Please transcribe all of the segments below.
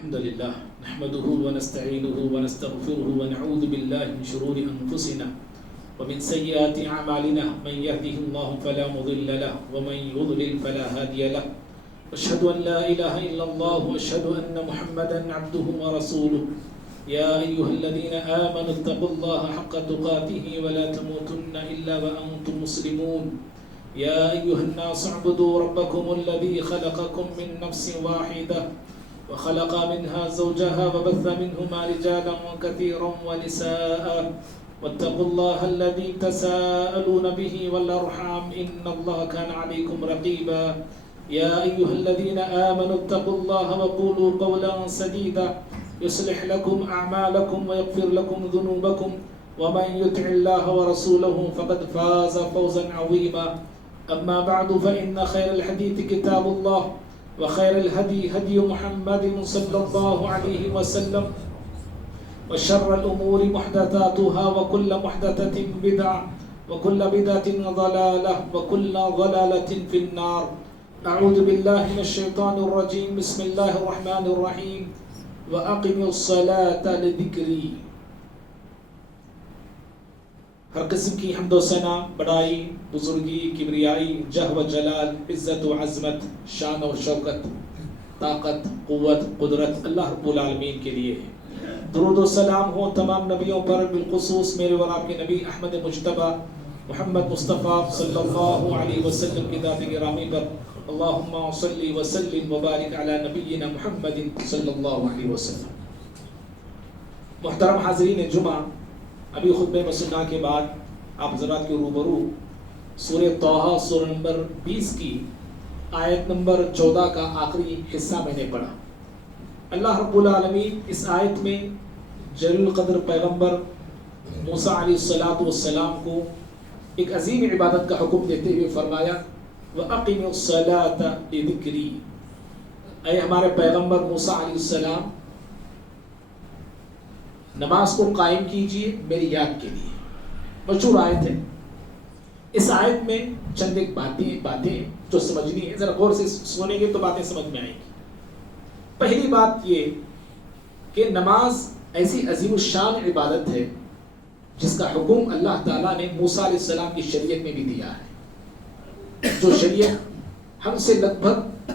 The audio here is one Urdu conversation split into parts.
الحمد لله نحمده ونستعينه ونستغفره ونعوذ بالله من شرور أنفسنا ومن سيئات أعمالنا من يهده الله فلا مضل له ومن يضلل فلا هادي له أشهد أن لا إله إلا الله وأشهد أن محمدا عبده ورسوله يا أيها الذين آمنوا اتقوا الله حق تقاته ولا تموتن إلا وأنتم مسلمون يا أيها الناس اعبدوا ربكم الذي خلقكم من نفس واحدة وخلق منها زوجها وبث منهما رجالا كثيرا ونساء واتقوا الله الذي تساءلون به والأرحام إن الله كان عليكم رقيبا يا أيها الذين آمنوا اتقوا الله وقولوا قولا سديدا يصلح لكم أعمالكم ويغفر لكم ذنوبكم ومن يطع الله ورسوله فقد فاز فوزا عظيما أما بعد فإن خير الحديث كتاب الله وخير الهدي هدي محمد صلى الله عليه وسلم وشر الأمور محدثاتها وكل محدثة بدعة وكل بدعة ضلالة وكل ضلالة في النار أعوذ بالله من الشيطان الرجيم بسم الله الرحمن الرحيم وأقم الصلاة لذكري. ہر قسم کی حمد و ثنا، بڑائی، بزرگی، کبریائی، جہ و جلال، عزت و عظمت، شان و شوکت، طاقت، قوت، قدرت اللہ رب العالمین کے لیے ہے. درود و سلام ہو تمام نبیوں پر، بالخصوص میرے اور آپ کے نبی احمد مجتبیٰ محمد مصطفیٰ صلی اللہ علیہ وسلم کی ذات گرامی پر. اللہم صلی وسلم وبارک علی نبینا محمد صلی اللہ علیہ وسلم. محترم حاضرین جمعہ، ابھی خطبہ مسنہ کے بعد آپ حضرات کے روبرو سورہ طٰہٰ سورہ نمبر 20 کی آیت نمبر 14 کا آخری حصہ میں نے پڑھا. اللہ رب العالمین اس آیت میں جلیل القدر پیغمبر موسیٰ علیہ السلام کو ایک عظیم عبادت کا حکم دیتے ہوئے فرمایا وَأَقِمِ الصَّلَاةَ لِذِكْرِي. اے ہمارے پیغمبر موسیٰ علیہ السلام، نماز کو قائم کیجئے میری یاد کے لیے. مشہور آیت ہے. اس آیت میں چند ایک باتیں جو سمجھنی ہے، ذرا غور سے سنیں گے تو باتیں سمجھ میں آئیں گی. پہلی بات یہ کہ نماز ایسی عظیم الشان عبادت ہے جس کا حکم اللہ تعالیٰ نے موسیٰ علیہ السلام کی شریعت میں بھی دیا ہے، جو شریعت ہم سے لگ بھگ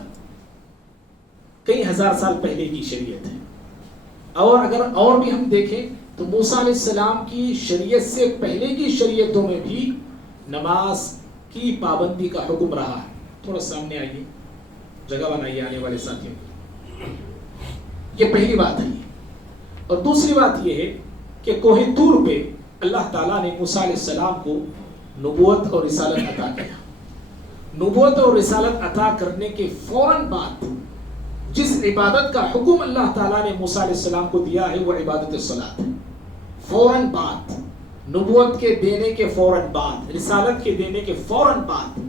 کئی ہزار سال پہلے کی شریعت ہے. اور اگر اور بھی ہم دیکھیں تو موسیٰ علیہ السلام کی شریعت سے پہلے کی شریعتوں میں بھی نماز کی پابندی کا حکم رہا ہے. تھوڑا سامنے آئیے، جگہ بنائیے آنے والے ساتھیوں. یہ پہلی بات ہے. اور دوسری بات یہ ہے کہ کوہ طور پہ اللہ تعالیٰ نے موسیٰ علیہ السلام کو نبوت اور رسالت عطا کیا. نبوت اور رسالت عطا کرنے کے فوراً بعد جس عبادت کا حکم اللہ تعالیٰ نے موسیٰ علیہ السلام کو دیا ہے وہ عبادت الصلاۃ ہے. فوراً بعد، نبوت کے دینے کے فوراً بعد، رسالت کے دینے کے فوراً بعد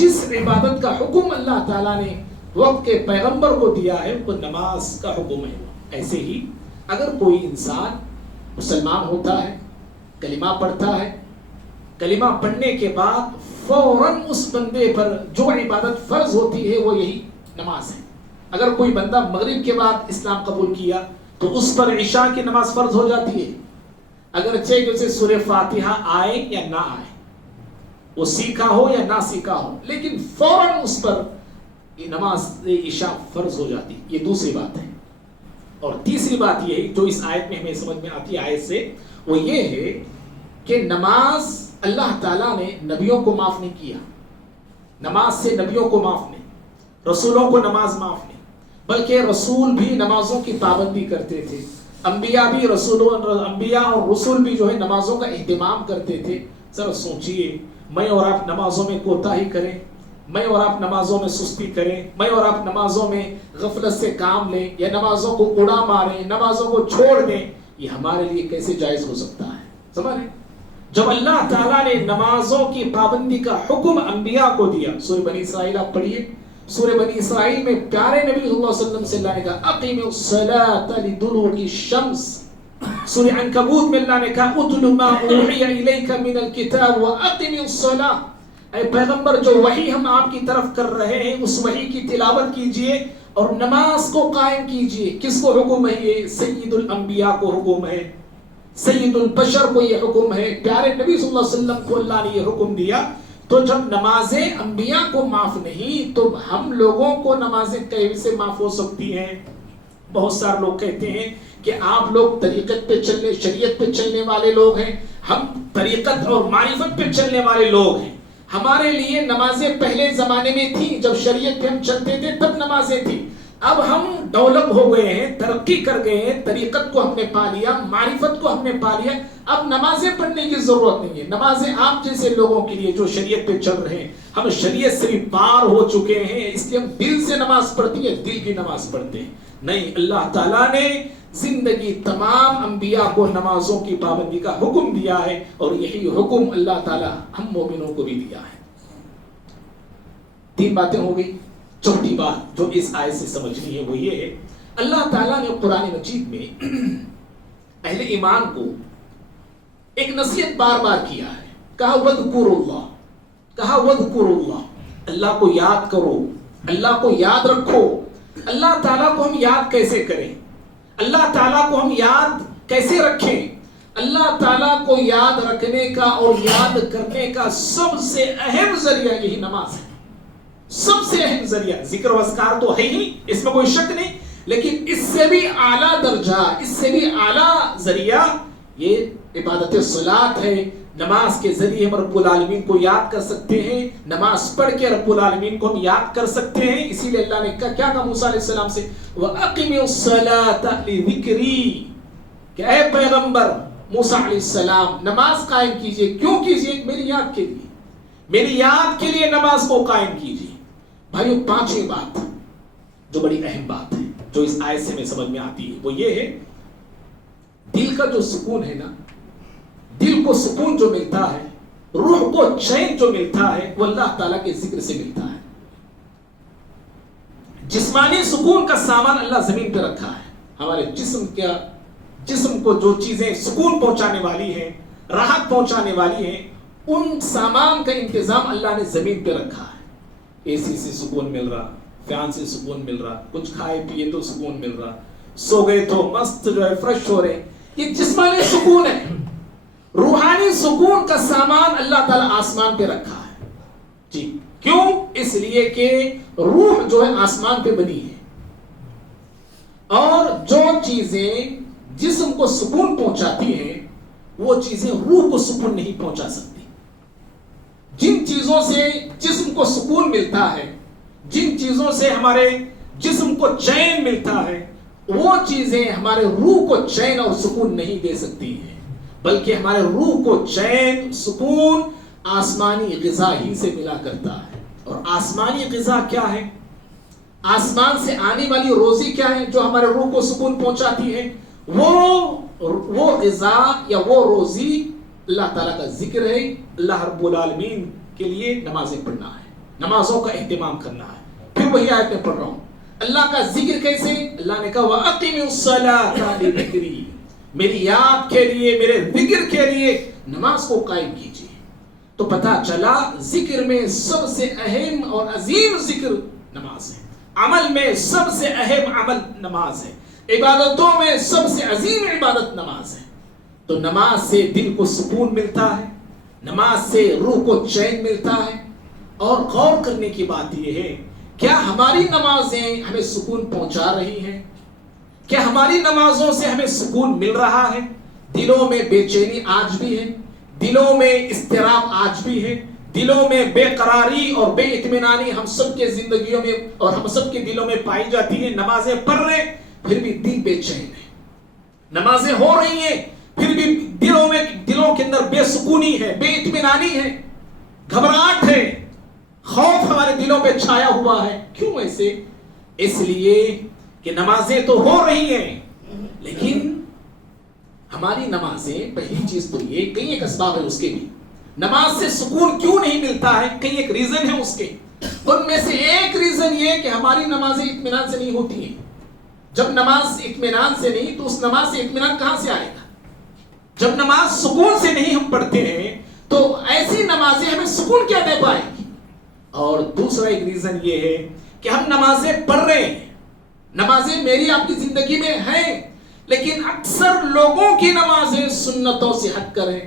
جس عبادت کا حکم اللہ تعالیٰ نے وقت کے پیغمبر کو دیا ہے وہ نماز کا حکم ہے. ایسے ہی اگر کوئی انسان مسلمان ہوتا ہے، کلمہ پڑھتا ہے، کلمہ پڑھنے کے بعد فوراً اس بندے پر جو عبادت فرض ہوتی ہے وہ یہی نماز ہے. اگر کوئی بندہ مغرب کے بعد اسلام قبول کیا تو اس پر عشاء کی نماز فرض ہو جاتی ہے، اگرچہ کہ اسے سورہ فاتحہ آئے یا نہ آئے، وہ سیکھا ہو یا نہ سیکھا ہو، لیکن فوراً اس پر نماز عشاء فرض ہو جاتی. یہ دوسری بات ہے. اور تیسری بات یہ ہے جو اس آیت میں ہمیں سمجھ میں آتی ہے آیت سے، وہ یہ ہے کہ نماز اللہ تعالیٰ نے نبیوں کو معاف نہیں کیا. نماز سے نبیوں کو معاف نہیں، رسولوں کو نماز معاف نہیں، بلکہ رسول بھی نمازوں کی پابندی کرتے تھے. انبیاء اور رسول بھی جو ہے نمازوں کا اہتمام کرتے تھے. ذرا سوچئے، میں اور آپ نمازوں میں کوتاہی کریں، میں اور آپ نمازوں میں سستی کریں، میں اور آپ نمازوں میں غفلت سے کام لیں یا نمازوں کو اڑا ماریں، نمازوں کو چھوڑ دیں، یہ ہمارے لیے کیسے جائز ہو سکتا ہے؟ سمجھ رہے؟ جب اللہ تعالیٰ نے نمازوں کی پابندی کا حکم انبیاء کو دیا، سورہ بنی اسرائیل آپ پڑھیے، سورہ بنی اسرائیل میں پیارے نبی صلی اللہ علیہ وسلم سے اللہ نے کہا اقیم الصلاۃ لدلوک الشمس. سورہ عنکبوت میں اللہ نے کہا اتل ما اوحی الیک من الکتاب واقم الصلاۃ. اے پیغمبر، جو وحی ہم آپ کی طرف کر رہے ہیں اس وحی کی تلاوت کیجئے اور نماز کو قائم کیجئے. کس کو حکم ہے یہ؟ سید الانبیاء کو حکم ہے, سید البشر کو یہ حکم ہے, پیارے نبی صلی اللہ علیہ وسلم کو اللہ نے یہ حکم دیا. تو جب نمازیں انبیاء کو معاف نہیں تو ہم لوگوں کو نمازیں کیسے معاف ہو سکتی ہیں؟ بہت سارے لوگ کہتے ہیں کہ آپ لوگ طریقت پہ چلنے, شریعت پہ چلنے والے لوگ ہیں, ہم طریقت اور معرفت پہ چلنے والے لوگ ہیں. ہمارے لیے نمازیں پہلے زمانے میں تھیں, جب شریعت پہ ہم چلتے تھے تب نمازیں تھیں. اب ہم ڈیولپ ہو گئے ہیں, ترقی کر گئے ہیں, طریقت کو ہم نے پا لیا, معرفت کو ہم نے پا لیا, اب نمازیں پڑھنے کی ضرورت نہیں ہے. نمازیں آپ جیسے لوگوں کے لیے جو شریعت پہ چل رہے ہیں, ہم شریعت سے بھی پار ہو چکے ہیں, اس لیے ہم دل سے نماز پڑھتی ہیں, دل کی نماز پڑھتے ہیں. نہیں, اللہ تعالیٰ نے زندگی تمام انبیاء کو نمازوں کی پابندی کا حکم دیا ہے, اور یہی حکم اللہ تعالیٰ ہم مومنوں کو بھی دیا ہے. 3 باتیں ہو گئی. چوتھی بات جو اس آیت سے سمجھنی ہے وہ یہ ہے, اللہ تعالیٰ نے قرآن مجید میں اہل ایمان کو ایک نصیحت بار بار کیا ہے. کہا وَاذْكُرُوا اللَّهَ, کہا وَاذْكُرُوا اللَّهَ, اللہ کو یاد کرو, اللہ کو یاد رکھو. اللہ تعالیٰ کو ہم یاد کیسے کریں, اللہ تعالیٰ کو ہم یاد کیسے رکھیں؟ اللہ تعالیٰ کو یاد رکھنے کا اور یاد کرنے کا سب سے اہم ذریعہ یہی نماز ہے. سب سے اہم ذریعہ. ذکر و اذکار تو ہے ہی, اس میں کوئی شک نہیں, لیکن اس سے بھی اعلیٰ درجہ, اس سے بھی اعلیٰ ذریعہ یہ عبادت صلاۃ ہے. نماز کے ذریعے ہم رب العالمین کو یاد کر سکتے ہیں, نماز پڑھ کے رب العالمین کو ہم یاد کر سکتے ہیں. اسی لیے اللہ نے کیا کہا موسیٰ علیہ السلام سے, وَأَقِمِ الصَّلَاةَ لِذِكْرِي, کہ اے پیغمبر موسیٰ علیہ السلام نماز قائم کیجئے. کیوں کیجئے؟ میری یاد کے لیے, میری یاد کے لیے نماز کو قائم کیجئے. بھائیو, 5ویں بات جو بڑی اہم بات ہے جو اس آیت سے میں سمجھ میں آتی ہے وہ یہ ہے, دل کا جو سکون ہے نا, دل کو سکون جو ملتا ہے, روح کو چین جو ملتا ہے, وہ اللہ تعالیٰ کے ذکر سے ملتا ہے. جسمانی سکون کا سامان اللہ زمین پہ رکھا ہے. ہمارے جسم کو جو چیزیں سکون پہنچانے والی ہیں, راحت پہنچانے والی ہیں, ان سامان کا انتظام اللہ نے زمین پہ رکھا ہے. اے سی سے سکون مل رہا, فین سے سکون مل رہا, کچھ کھائے پیے تو سکون مل رہا, سو گئے تو مست جو ہے فریش ہو رہے. یہ جسمانی سکون ہے. روحانی سکون کا سامان اللہ تعالیٰ آسمان پہ رکھا ہے. جی کیوں؟ اس لیے کہ روح جو ہے آسمان پہ بنی ہے, اور جو چیزیں جسم کو سکون پہنچاتی ہیں وہ چیزیں روح کو سکون نہیں پہنچا سکتی. جن چیزوں سے جسم کو سکون ملتا ہے, جن چیزوں سے ہمارے جسم کو چین ملتا ہے, وہ چیزیں ہمارے روح کو چین اور سکون نہیں دے سکتی ہیں. بلکہ ہمارے روح کو چین, سکون آسمانی غذا ہی سے ملا کرتا ہے. اور آسمانی غذا کیا ہے؟ آسمان سے آنے والی روزی کیا ہے جو ہمارے روح کو سکون پہنچاتی ہے؟ وہ غذا یا وہ روزی اللہ تعالیٰ کا ذکر ہے. اللہ رب العالمین کے لیے نمازیں پڑھنا ہے, نمازوں کا اہتمام کرنا ہے. پھر وہی آیت میں پڑھ رہا ہوں, اللہ کا ذکر کیسے؟ اللہ نے کہا وَأَقِمِ الصَّلَاةَ لِذِكْرِي, میری یاد کے لیے, میرے ذکر کے لیے نماز کو قائم کیجیے. تو پتہ چلا ذکر میں سب سے اہم اور عظیم ذکر نماز ہے, عمل میں سب سے اہم عمل نماز ہے, عبادتوں میں سب سے عظیم عبادت نماز ہے. تو نماز سے دل کو سکون ملتا ہے, نماز سے روح کو چین ملتا ہے. اور غور کرنے کی بات یہ ہے, کیا ہماری نمازیں ہمیں سکون پہنچا رہی ہیں؟ کیا ہماری نمازوں سے ہمیں سکون مل رہا ہے؟ دلوں میں بے چینی آج بھی ہے, دلوں میں اضطراب آج بھی ہے, دلوں میں بے قراری اور بے اطمینانی ہم سب کے زندگیوں میں اور ہم سب کے دلوں میں پائی جاتی ہے. نمازیں پڑھ رہے پھر بھی دل بے چین ہے, نمازیں ہو رہی ہیں پھر بھی دلوں کے اندر بے سکونی ہے, بے اطمینانی ہے, گھبراہٹ ہے, خوف ہمارے دلوں پہ چھایا ہوا ہے. کیوں ایسے؟ اس لیے کہ نمازیں تو ہو رہی ہیں, لیکن ہماری نمازیں, پہلی چیز تو یہ, کئی ایک اسباب ہے اس کے بھی, نماز سے سکون کیوں نہیں ملتا ہے, کئی ایک ریزن ہے اس کے. ان میں سے ایک ریزن یہ کہ ہماری نمازیں اطمینان سے نہیں ہوتی ہیں. جب نماز اطمینان سے نہیں تو اس نماز سے اطمینان کہاں سے آئے گا؟ جب نماز سکون سے نہیں ہم پڑھتے ہیں تو ایسی نمازیں ہمیں سکون کیا دے پائیں گی. اور دوسرا ایک ریزن یہ ہے کہ ہم نمازیں پڑھ رہے ہیں نمازیں میری آپ کی زندگی میں ہیں، لیکن اکثر لوگوں کی نمازیں سنتوں سے ہٹ کر ہیں،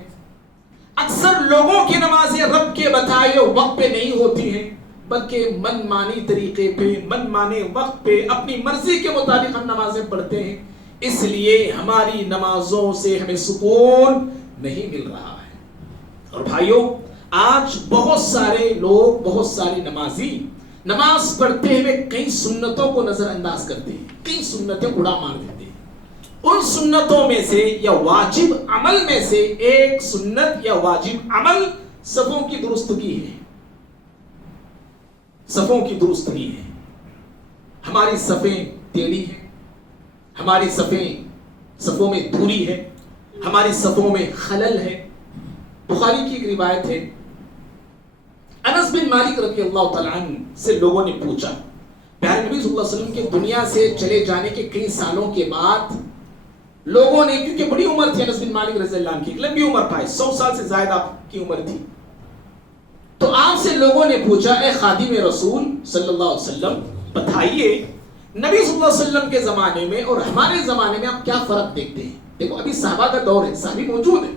اکثر لوگوں کی نمازیں رب کے بتائے وقت پہ نہیں ہوتی ہیں، بلکہ من مانی طریقے پہ، من مانے وقت پہ، اپنی مرضی کے مطابق ہم نمازیں پڑھتے ہیں، اس لیے ہماری نمازوں سے ہمیں سکون نہیں مل رہا ہے۔ اور بھائیوں، آج بہت سارے لوگ، بہت ساری نمازی نماز پڑھتے ہوئے کئی سنتوں کو نظر انداز کرتے ہیں، کئی سنتیں اڑا مار دیتے ہیں۔ ان سنتوں میں سے یا واجب عمل میں سے ایک سنت یا واجب عمل صفوں کی درستگی ہے، صفوں کی درستگی ہے۔ ہماری صفیں ٹیڑھی ہیں، ہماری صفوں میں دوری ہے، ہماری صفوں میں خلل ہے۔ بخاری کی ایک روایت ہے، انس بن مالک رضی اللہ تعالیٰ عنہ سے لوگوں نے پوچھا، پیارے نبی صلی اللہ علیہ وسلم کے دنیا سے چلے جانے کے کئی سالوں کے بعد لوگوں نے، کیونکہ بڑی عمر تھی انس بن مالک رضی اللہ عنہ کی، لمبی عمر پائے، 100 سال سے زائد آپ کی عمر تھی، تو آپ سے لوگوں نے پوچھا، اے خادم رسول صلی اللہ علیہ وسلم، بتائیے نبی صلی اللہ علیہ وسلم کے زمانے میں اور ہمارے زمانے میں آپ کیا فرق دیکھتے ہیں؟ دیکھو ابھی صحابہ کا دور ہے، صحابی موجود ہے،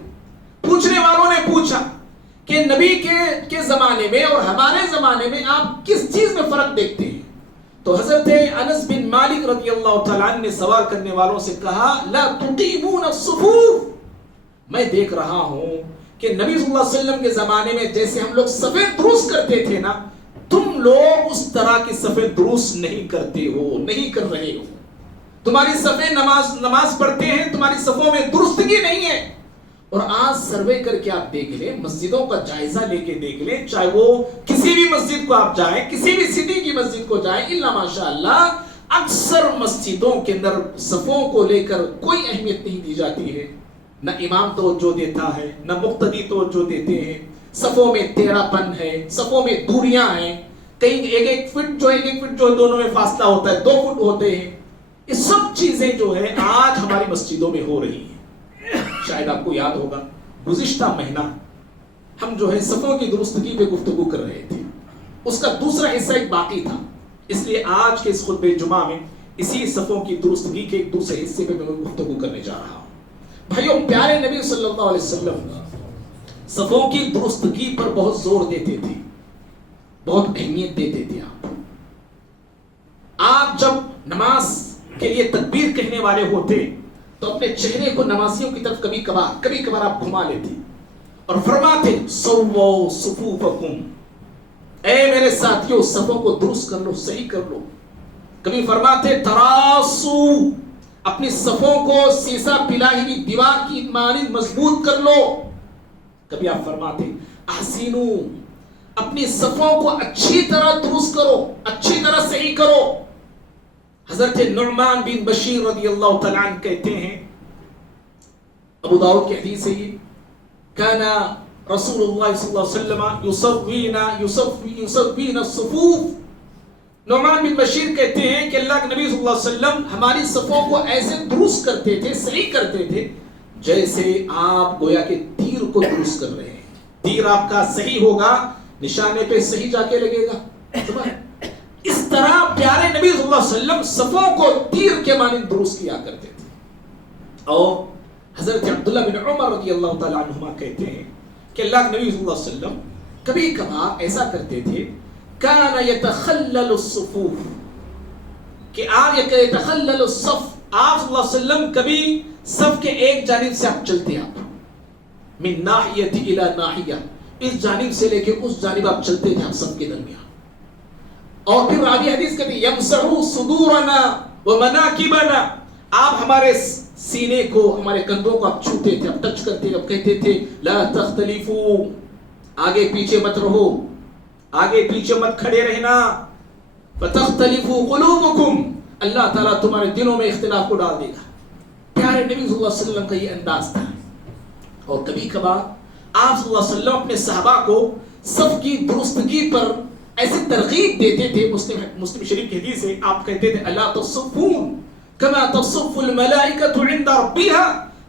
پوچھنے والوں نے پوچھا کہ نبی کے زمانے میں اور ہمارے زمانے میں آپ کس چیز میں فرق دیکھتے ہیں؟ تو حضرت انس بن مالک رضی اللہ تعالیٰ عنہ نے سوال کرنے والوں سے کہا، لا تقیمون الصفوف، میں دیکھ رہا ہوں کہ نبی صلی اللہ علیہ وسلم کے زمانے میں جیسے ہم لوگ صفیں درست کرتے تھے نا، تم لوگ اس طرح کی صفیں درست نہیں کرتے ہو، نہیں کر رہے ہو، تمہاری صفیں نماز پڑھتے ہیں، تمہاری صفوں میں درستگی نہیں ہے۔ اور آج سروے کر کے آپ دیکھ لیں، مسجدوں کا جائزہ لے کے دیکھ لیں، چاہے وہ کسی بھی مسجد کو آپ جائیں، کسی بھی سٹی کی مسجد کو جائیں، الا ماشاءاللہ اکثر مسجدوں کے اندر صفوں کو لے کر کوئی اہمیت نہیں دی جاتی ہے، نہ امام توجہ دیتا ہے، نہ مقتدی توجہ دیتے ہیں، صفوں میں ٹیڑھا پن ہے، صفوں میں دوریاں ہیں، کئی ایک فٹ جو دونوں میں فاصلہ ہوتا ہے 2 فٹ ہوتے ہیں، یہ سب چیزیں جو ہے آج ہماری مسجدوں میں ہو رہی ہیں۔ شاید آپ کو یاد ہوگا گزشتہ مہینہ ہم جو ہے صفوں کی درستگی پہ گفتگو کر رہے تھے، اس کا دوسرا حصہ ایک باقی تھا، اس لیے آج کے اس خطبہ جمعہ میں اسی صفوں کی درستگی کے ایک دوسرے حصے پہ میں گفتگو کرنے جا رہا ہوں۔ بھائیوں، پیارے نبی صلی اللہ علیہ وسلم صفوں کی درستگی پر بہت زور دیتے تھے، بہت اہمیت دیتے تھے۔ آپ جب نماز کے لیے تکبیر کہنے والے ہوتے تو اپنے چہرے کو نمازیوں کی طرف کبھی کبھار آپ گھما لیتے اور فرماتے، سووا صفوفکم، اے میرے ساتھیوں صفوں کو درست کر لو، صحیح کر لو۔ کبھی فرماتے، تراسو، اپنی صفوں کو سیسا پلائی ہوئی دیوار کی مانند مضبوط کر لو۔ کبھی آپ فرماتے، احسنو، اپنی صفوں کو اچھی طرح درست کرو، اچھی طرح صحیح کرو۔ حضرت نعمان بن بشیر رضی اللہ تعالیٰ عنہ کہتے ہیں، ابو داؤد کی حدیث ہے یہ، کان رسول اللہ صلی اللہ علیہ وسلم یصوین الصفوف۔ نعمان بن بشیر کہتے ہیں کہ اللہ کے نبی صلی اللہ علیہ وسلم ہماری صفوں کو ایسے درست کرتے تھے، صحیح کرتے تھے، جیسے آپ گویا کہ تیر کو درست کر رہے ہیں۔ تیر آپ کا صحیح ہوگا، نشانے پہ صحیح جا کے لگے گا۔ اس طرح پیارے نبی صلی اللہ علیہ وسلم صفوں کو تیر کے مانند درست کیا کرتے تھے۔ اور حضرت عبداللہ بن عمر رضی اللہ تعالیٰ عنہما کہتے ہیں کہ اللہ کے نبی صلی اللہ علیہ وسلم کبھی کبھار ایسا کرتے تھے، کان یتخلل الصفوف، کہ آپ یتخلل الصف، آپ صلی اللہ علیہ وسلم کبھی صف کے ایک جانب سے آپ چلتے، آپ من ناحیت الی ناحیہ، اس جانب سے لے کے اس جانب آپ چلتے تھے آپ صف کے درمیان۔ اور پھر راوی حدیث کہتے ہیں، یمسحو صدورنا ومناکبنا، آپ ہمارے سینے کو، ہمارے کندھوں کو آپ چھوتے تھے، آپ ٹچ کرتے، آپ کہتے تھے، لا تختلفو، آگے پیچھے مت رہو، آگے پیچھے مت کھڑے رہنا، فتختلفو قلوبکم، اللہ تعالیٰ تمہارے دلوں میں اختلاف کو ڈال دے گا۔ پیارے نبی صلی اللہ علیہ وسلم کا یہ انداز تھا۔ اور کبھی کبھار آپ صلی اللہ علیہ وسلم اپنے صحابہ کو صف کی درستگی پر ایسے ترغیب دیتے تھے۔ مسلم شریف کی حدیث ہے، آپ کہتے تھے، الا تصفون کما تصف الملائکۃ عند ربها،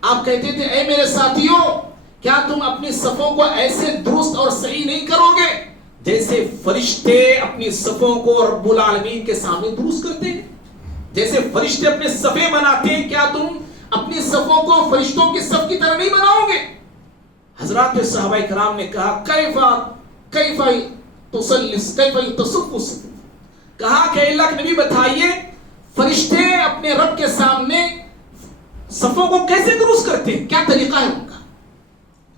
آپ کہتے تھے، اے میرے ساتھیوں، کیا تم اپنی صفوں کو ایسے درست اور صحیح نہیں کرو گے جیسے فرشتے اپنی صفوں کو رب العالمین کے سامنے درست کرتے ہیں؟ جیسے فرشتے اپنے صفیں بناتے ہیں، کیا تم اپنی صفوں کو فرشتوں کی صف کی طرح نہیں بناؤ گے؟ حضرات صحابہ کرام نے کہا کیف تصف الصفوف، کہا کہ اللہ کے نبی بتائیے فرشتے اپنے رب کے سامنے صفوں کو کیسے درست کرتے ہیں، کیا طریقہ ہے ان کا؟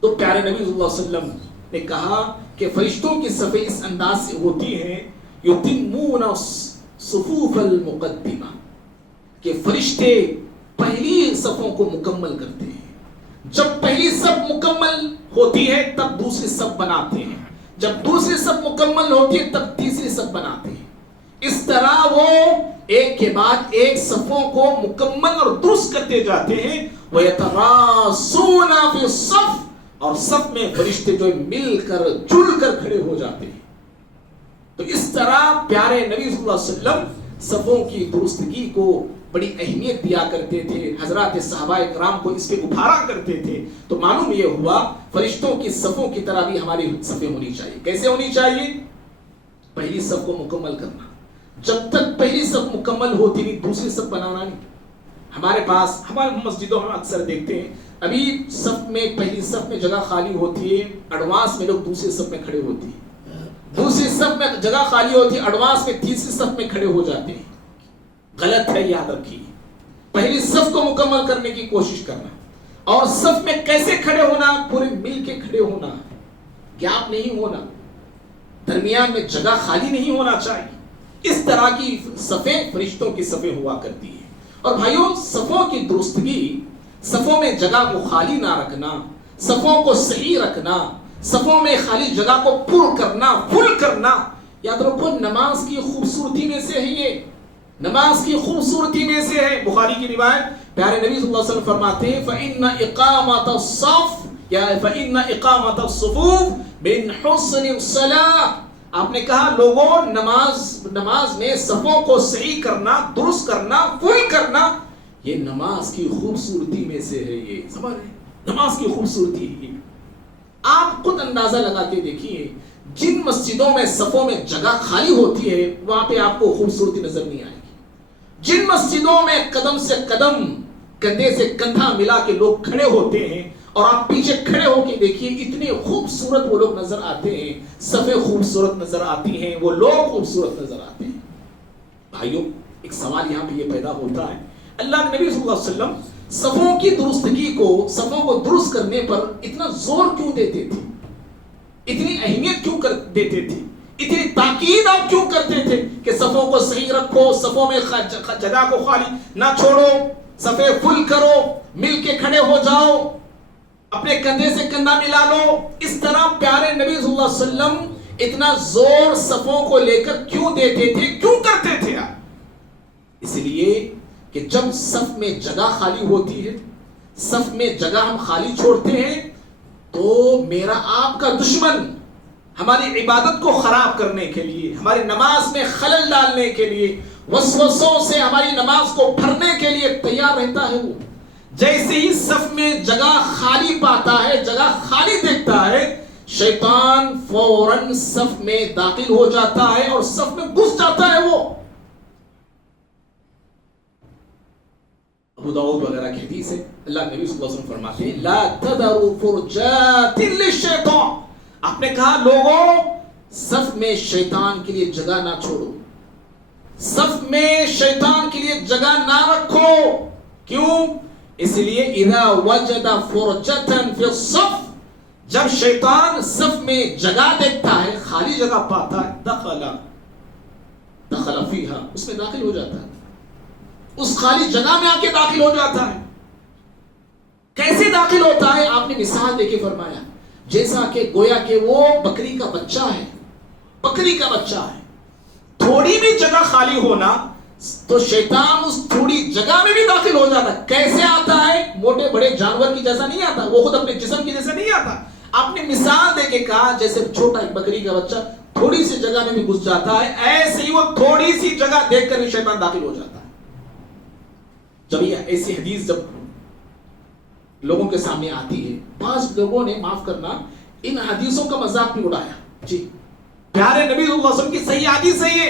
تو پیارے نبی صلی اللہ علیہ وسلم نے کہا کہ فرشتوں کی صفیں اس انداز سے ہوتی ہیں یتمون صفوف المقدمہ، کہ فرشتے پہلی صفوں کو مکمل کرتے ہیں، جب پہلی صف مکمل ہوتی ہے تب دوسری صف بناتے ہیں، جب دوسری صف مکمل ہوتی ہے تب تیسری صف بناتے ہیں، اس طرح وہ ایک کے بعد ایک صفوں کو مکمل اور درست کرتے جاتے ہیں۔ وَيَتَرَاصُونَ فِي الصَّفِّ، اور صف میں فرشتے جو مل کر جل کر کھڑے ہو جاتے ہیں۔ تو اس طرح پیارے نبی صلی اللہ علیہ وسلم صفوں کی درستگی کو بڑی اہمیت دیا کرتے تھے، حضرات صحابہ کرام کو اس پہ ابھارا کرتے تھے۔ تو معلوم یہ ہوا فرشتوں کی صفوں کی طرح بھی ہماری صفیں ہونی چاہیے۔ کیسے ہونی چاہیے؟ پہلی صف کو مکمل کرنا، جب تک پہلی صف مکمل ہوتی نہیں دوسری صف بنانا نہیں۔ ہمارے پاس ہمارے مسجدوں میں اکثر دیکھتے ہیں ابھی صف میں پہلی صف میں جگہ خالی ہوتی ہے، ایڈوانس میں لوگ دوسری صف میں کھڑے ہوتے ہیں، دوسری صف میں جگہ خالی ہوتی ہے، ایڈوانس میں تیسری صف میں کھڑے ہو جاتے ہیں۔ غلط ہے، یاد رکھیے پہلی صف کو مکمل کرنے کی کوشش کرنا، اور صف میں کیسے کھڑے ہونا؟ پورے مل کے کھڑے ہونا، گیپ نہیں ہونا، درمیان میں جگہ خالی نہیں ہونا چاہیے۔ اس طرح کی صفیں فرشتوں کی صفیں ہوا کرتی ہیں۔ اور بھائیوں صفوں کی درستگی، صفوں میں جگہ کو خالی نہ رکھنا، صفوں کو صحیح رکھنا، صفوں میں خالی جگہ کو پر کرنا، فل کرنا، یاد رکھو نماز کی خوبصورتی میں سے ہے، یہ نماز کی خوبصورتی میں سے ہے۔ بخاری کی روایت پیارے نبی صلی اللہ علیہ وسلم فرماتے ہیں فَإِنَّ إِقَامَةَ الصَّفِّ یا فَإِنَّ إِقَامَةَ الصُّفُوفِ مِنْ حُسْنِ الصَّلَاةِ، آپ نے کہا لوگوں نماز میں صفوں کو صحیح کرنا، درست کرنا، فل کرنا، یہ نماز کی خوبصورتی میں سے ہے۔ یہ سمجھ رہے ہیں؟ نماز کی خوبصورتی ہے۔ آپ خود اندازہ لگا کے دیکھیے جن مسجدوں میں صفوں میں جگہ خالی ہوتی ہے وہاں پہ آپ کو خوبصورتی نظر نہیں آئے گی۔ جن مسجدوں میں قدم سے قدم، کندھے سے کندھا ملا کے لوگ کھڑے ہوتے ہیں اور آپ پیچھے کھڑے ہو کے دیکھیے اتنے خوبصورت وہ لوگ نظر آتے ہیں، صفیں خوبصورت نظر آتی ہیں، وہ لوگ خوبصورت نظر آتے ہیں۔ بھائیوں ایک سوال یہاں پہ یہ پیدا ہوتا ہے، اللہ کے نبی صلی اللہ علیہ وسلم صفوں کی درستگی کو، صفوں کو درست کرنے پر اتنا زور کیوں دیتے تھے، اتنی اہمیت کیوں دیتے تھے، اتنی تاکید آپ کیوں کرتے تھے کہ صفوں کو صحیح رکھو، صفوں میں جگہ کو خالی نہ چھوڑو، صفیں فل کرو، مل کے کھڑے ہو جاؤ، اپنے کندھے سے کندھا ملا لو؟ اس طرح پیارے نبی صلی اللہ علیہ وسلم اتنا زور صفوں کو لے کر کیوں دیتے تھے، کیوں کرتے تھے آپ؟ اس لیے کہ جب صف میں جگہ خالی ہوتی ہے، صف میں جگہ ہم خالی چھوڑتے ہیں تو میرا آپ کا دشمن ہماری عبادت کو خراب کرنے کے لیے، ہماری نماز میں خلل ڈالنے کے لیے، وسوسوں سے ہماری نماز کو بھرنے کے لیے تیار رہتا ہے۔ وہ جیسے ہی صف میں جگہ خالی پاتا ہے، جگہ خالی دیکھتا ہے، شیطان فوراً صف میں داخل ہو جاتا ہے اور صف میں گھس جاتا ہے۔ وہ ابو داؤد وغیرہ کی حدیث ہے، اللہ کے نبی صلی اللہ علیہ وسلم فرماتے ہیں لا تذروا فرجات للشیطان، آپ نے کہا لوگوں صف میں شیطان کے لیے جگہ نہ چھوڑو، صف میں شیطان کے لیے جگہ نہ رکھو۔ کیوں؟ اس لیے اذا وجد فرجة فی الصف، جب شیطان صف میں جگہ دیکھتا ہے، خالی جگہ پاتا ہے، دخل فیہا، اس میں داخل ہو جاتا ہے، اس خالی جگہ میں آ کے داخل ہو جاتا ہے۔ کیسے داخل ہوتا ہے؟ آپ نے مثال دے کے فرمایا جیسا کہ گویا کہ وہ بکری کا بچہ ہے، بکری کا بچہ ہے، تھوڑی بھی جگہ خالی ہونا تو شیطان اس تھوڑی جگہ میں بھی داخل ہو جاتا ہے۔ کیسے آتا ہے؟ موٹے بڑے جانور کی جیسا نہیں آتا، وہ خود اپنے جسم کی جیسا نہیں آتا۔ آپ نے مثال دے کے کہا جیسے چھوٹا ایک بکری کا بچہ تھوڑی سی جگہ میں بھی گھس جاتا ہے، ایسے ہی وہ تھوڑی سی جگہ دیکھ کر بھی شیطان داخل ہو جاتا ہے۔ جب یہ ایسی حدیث جب لوگوں کے سامنے آتی ہے، بعض لوگوں نے معاف کرنا ان حدیثوں کا مذاق بھی اڑایا۔ جی پیارے نبی صلی اللہ علیہ وسلم کی صحیح حدیث ہے یہ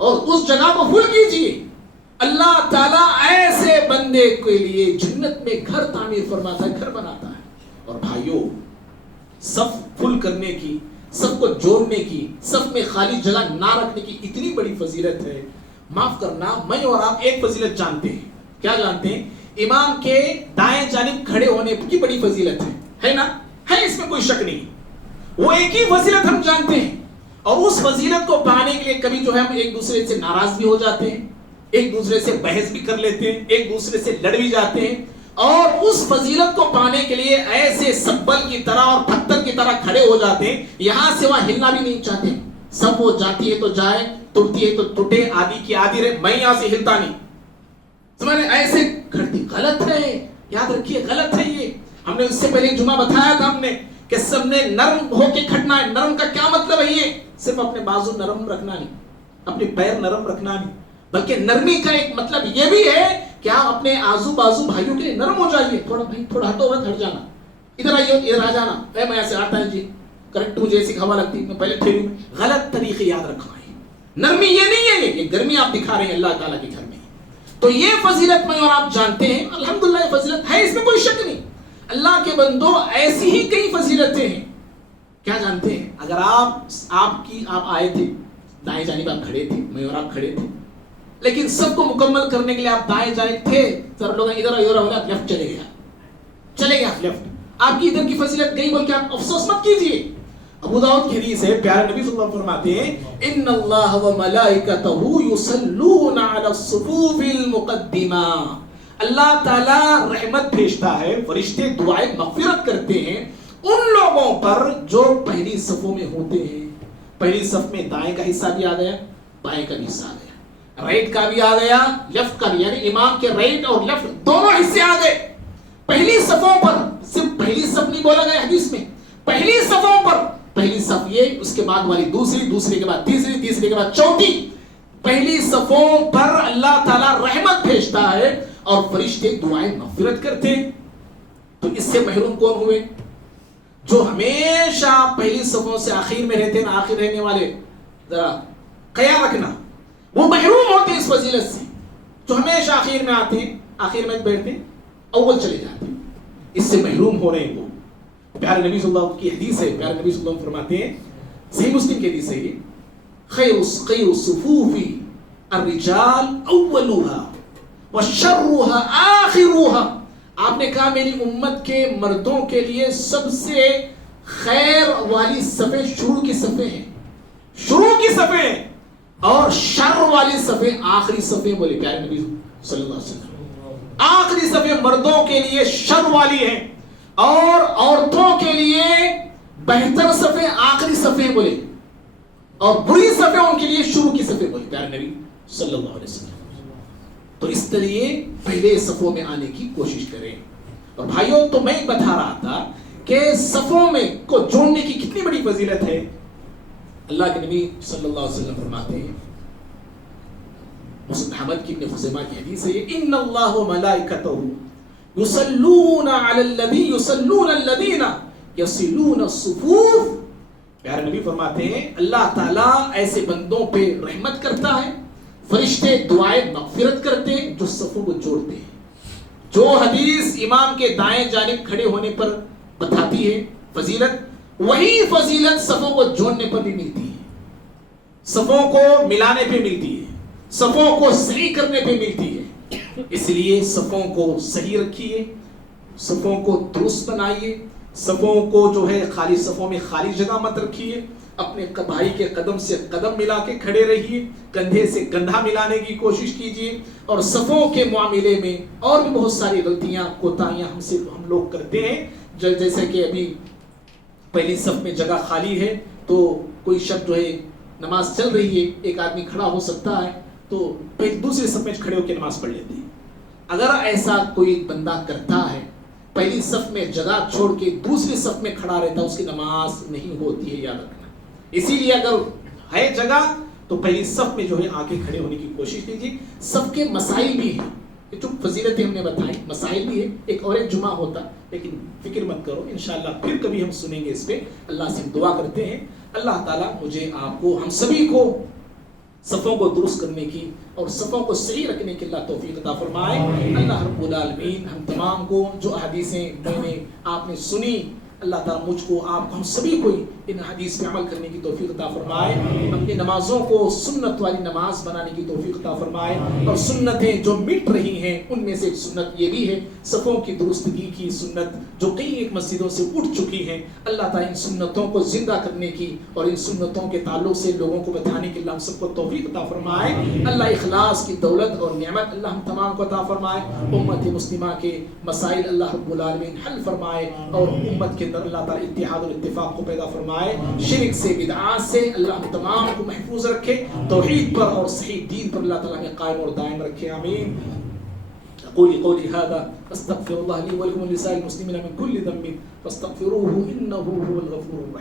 اور اس جگہ کو فل کیجئے. اللہ تعالیٰ ایسے بندے کے لیے جنت میں گھر تعمیر فرماتا ہے, گھر بناتا ہے. اور بھائیوں, صف فل کرنے کی, سب کو جوڑنے کی, صف میں خالی جگہ نہ رکھنے کی اتنی بڑی فضیلت ہے. معاف کرنا, میں اور آپ ایک فضیلت جانتے ہیں. کیا جانتے ہیں؟ امام کے دائیں جانب کھڑے ہونے کی بڑی فضیلت ہے نا؟ ہے, اس میں کوئی شک نہیں. وہ ایک ہی فضیلت ہم جانتے ہیں, اور اس فضیلت کو پانے کے لیے کبھی جو ہے ہم ایک دوسرے سے ناراض بھی ہو جاتے ہیں, ایک دوسرے سے بحث بھی کر لیتے ہیں, ایک دوسرے سے لڑ بھی جاتے ہیں, اور اس فضیلت کو پانے کے لیے ایسے سبل کی طرح اور پتھر کی طرح کھڑے ہو جاتے ہیں, یہاں سے وہاں ہلنا بھی نہیں چاہتے. سب وہ جاتی ہے تو جائے, ٹوٹتی ہے تو ٹوٹے, آدھی کی آدھی رہے, میں یہاں سے ہلتا نہیں. سمجھے, ایسے کھڑتی. غلط ہے, یاد رکھیے غلط ہے یہ. ہم نے اس سے پہلے جمعہ بتایا تھا ہم نے کہ سب نے نرم ہو کے کھڑنا ہے. نرم کا کیا مطلب ہے؟ یہ صرف اپنے بازو نرم رکھنا نہیں, اپنے پیر نرم رکھنا نہیں, بلکہ نرمی کا ایک مطلب یہ بھی ہے کہ آپ اپنے آزو بازو بھائیوں کے لیے نرم ہو جائیے. تھوڑا بھائی تھوڑا ہٹو, ہٹ جانا, ادھر آئیے, ادھر آ جانا. میں ایسے آتا ہے جی, کریکٹ مجھے ایسی ہوا لگتی میں پہلے ٹھہری ہوں. غلط طریقے یاد رکھنا ہے. نرمی یہ نہیں ہے, یہ گرمی آپ دکھا رہے ہیں اللہ تعالیٰ کے گھر میں. تو یہ فضیلت میں اور آپ جانتے ہیں, الحمدللہ یہ فضیلت ہے, اس میں کوئی شک نہیں. اللہ کے بندوں, ایسی ہی کئی فضیلتیں ہیں. کیا جانتے ہیں؟ اگر آپ آئے تھے, دائیں جانب آپ کھڑے تھے, میں اور آپ کھڑے تھے, لیکن سب کو مکمل کرنے کے لیے آپ دائیں جانب تھے, سر لوگ ادھر لیفٹ چلے گیا لیفٹ, آپ کی ادھر کی فضیلت گئی بول کے آپ افسوس مت کیجئے. ابو داؤد کی حدیث ہے, پیارے نبی صلی اللہ علیہ وسلم فرماتے ہیں, ان اللہ و ملائکتہ یصلون علی الصفوف المقدمہ. اللہ تعالیٰ رحمت بھیجتا ہے, فرشتے دعائیں مغفرت کرتے ہیں ان لوگوں پر جو پہلی صفوں میں ہوتے ہیں. پہلی صف میں دائیں کا حصہ بھی آ گیا, بائیں کا بھی حصہ آ گیا, رائٹ کا بھی آ گیا, لیفٹ کا بھی, یعنی امام کے رائٹ اور لیفٹ دونوں حصے آ گئے. پہلی صفوں پر, صرف پہلی صف نہیں بولا گیا حدیث میں, پہلی صفوں پر, پہلی صف یہ, اس کے بعد والی دوسری, دوسری کے بعد تیسری, تیسری کے بعد چوتھی, پہلی صفوں پر اللہ تعالیٰ رحمت بھیجتا ہے اور فرشتے دعائیں مغفرت کرتے. تو اس سے محروم کون ہوئے؟ جو ہمیشہ پہلی صفوں سے آخر میں رہتے نا, آخر رہنے والے, ذرا خیال رکھنا, وہ محروم ہوتے اس فضیلت سے. جو ہمیشہ آخر میں آتے, آخر میں بیٹھتے, اول چلے جاتے, اس سے محروم ہو رہے ہیں وہ. پیارے نبی صلی اللہ علیہ وسلم کی حدیث ہے, پیارے نبی صلی اللہ علیہ وسلم فرماتے ہیں, صحیح مسلم کی حدیث ہے یہ, خیر الصفوف الرجال اولها وشرها آخرها. آپ نے کہا میری امت کے مردوں کے لیے سب سے خیر والی صفیں شروع کی صفیں ہیں, شروع کی صفیں ہیں, اور شر والی صفیں آخری صفیں. بولے پیارے نبی صلی اللہ علیہ وسلم, آخری صفیں مردوں کے لیے شر والی ہیں, اور عورتوں کے لیے بہتر صفیں آخری صفیں. بولے, اور بری صفیں ان کے لیے شروع کی صفیں. بولے پیارے نبی صلی اللہ علیہ وسلم. تو اس طریقے پہلے صفوں میں آنے کی کوشش کریں. اور بھائیوں, تو میں بتا رہا تھا کہ صفوں میں کو جوڑنے کی کتنی بڑی فضیلت ہے. اللہ کے نبی صلی اللہ علیہ وسلم فرماتے ہیں, مسلم احمد کی ابن خزیمہ کی حدیث ہے, ان اللہ و ملائکتہ یصلون علی النبی یصلون الذین یصلون الصفوف. پیارے نبی فرماتے ہیں, اللہ تعالیٰ ایسے بندوں پہ رحمت کرتا ہے, فرشتے دعائیں مغفرت کرتے ہیں جو صفوں کو جوڑتے ہیں. جو حدیث امام کے دائیں جانب کھڑے ہونے پر بتاتی ہے فضیلت, وہی فضیلت صفوں کو جوڑنے پر بھی ملتی ہے, صفوں کو ملانے پہ ملتی ہے, صفوں کو صحیح کرنے پہ ملتی ہے. اس لیے صفوں کو صحیح رکھیے, صفوں کو درست بنائیے, صفوں کو جو ہے خالی صفوں میں خالی جگہ مت رکھیے, اپنے بھائی کے قدم سے قدم ملا کے کھڑے رہیے, کندھے سے کندھا ملانے کی کوشش کیجیے. اور صفوں کے معاملے میں اور بھی بہت ساری غلطیاں کوتاہیاں ہم لوگ کرتے ہیں, جیسے کہ ابھی پہلی صف میں جگہ خالی ہے تو کوئی شخص جو ہے نماز چل رہی ہے, ایک آدمی کھڑا ہو سکتا ہے تو دوسری صف میں کھڑے ہو کے نماز پڑھ لیتے ہیں. اگر ایسا کوئی بندہ کرتا ہے, پہلی صف میں جگہ چھوڑ کے دوسری صف میں کھڑا رہتا ہے, اس کی نماز نہیں ہوتی ہے, یاد رکھنا. اسی لیے اگر ہے جگہ تو پہلی صف میں جو ہے آگے کھڑے ہونے کی کوشش کیجیے. صف کے مسائل بھی ہیں, یہ جو فضیلتیں ہم نے بتائی مسائل بھی ہیں, ایک اور ایک جمعہ ہوتا, لیکن فکر مت کرو, انشاءاللہ پھر کبھی ہم سنیں گے اس پہ. اللہ سے دعا کرتے ہیں اللہ تعالیٰ مجھے آپ کو ہم سبھی کو صفوں کو درست کرنے کی اور صفوں کو صحیح رکھنے کی اللہ توفیق عطا فرمائے. اللہ رب العالمین ہم تمام کو جو حدیثیں میں نے آپ نے سنی اللہ تعالیٰ مجھ کو آپ کو ہم سبھی کو ان حدیث پہ عمل کرنے کی توفیق عطا فرمائے. اپنی نمازوں کو سنت والی نماز بنانے کی توفیق عطا فرمائے. اور سنتیں جو مٹ رہی ہیں ان میں سے ایک سنت یہ بھی ہے صفوں کی درستگی کی سنت جو کئی ایک مسجدوں سے اٹھ چکی ہیں. اللہ تعالیٰ ان سنتوں کو زندہ کرنے کی اور ان سنتوں کے تعلق سے لوگوں کو بتانے کی اللہ ہم سب کو توفیق عطا فرمائے. اللہ اخلاص کی دولت اور نعمت اللہ ہم تمام کو عطا فرمائے. امت مسلمہ کے مسائل اللہ رب العالمین حل فرمائے اور امت کے اندر اللہ تعالیٰ اتحاد اور اتفاق کو پیدا فرمائے. شرک سے بدعات سے اللہ ہم تمام کو محفوظ رکھے. توحید پر اور صحیح دین پر اللہ تعالیٰ ہمیں قائم اور دائم رکھے. آمین. اقول قولي هذا استغفر الله لي ولكم ولسائر المسلمين من كل ذنب فاستغفروه انه هو الغفور الرحيم.